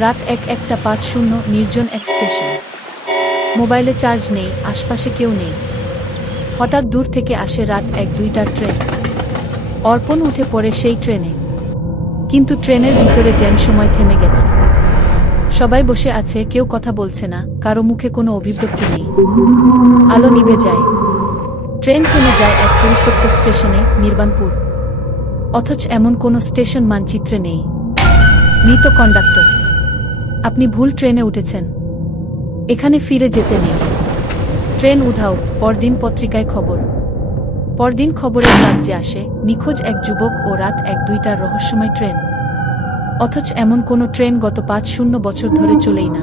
রাত ১:৫০ নির্জন এক স্টেশন। মোবাইলে চার্জ নেই, আশপাশে কেউ নেই। হঠাৎ দূর থেকে আসে রাত ১-২টার ট্রেন। অর্পণ উঠে পড়ে সেই ট্রেনে। কিন্তু ট্রেনের ভিতরে যেন সময় থেমে গেছে। সবাই বসে আছে, কেউ কথা বলছে না, কারো মুখে কোনো অভিব্যক্তি নেই। আলো নিভে যায়। ট্রেন থেমে যায় এক পরিত্যক্ত স্টেশনে, নির্বাণপুর। অথচ এমন কোনো স্টেশন মানচিত্রে নেই। মৃত কন্ডাক্টর। আপনি ভুল ট্রেনে উঠেছেন, এখানে ফিরে যেতে নেই। ট্রেন উধাও। পরদিন পত্রিকায় খবর। পরদিন খবরের কাগজে আসে নিখোঁজ এক যুবক ও রাত ১-২টার রহস্যময় ট্রেন। অথচ এমন কোনো ট্রেন গত ৫-০ বছর ধরে চলেই না।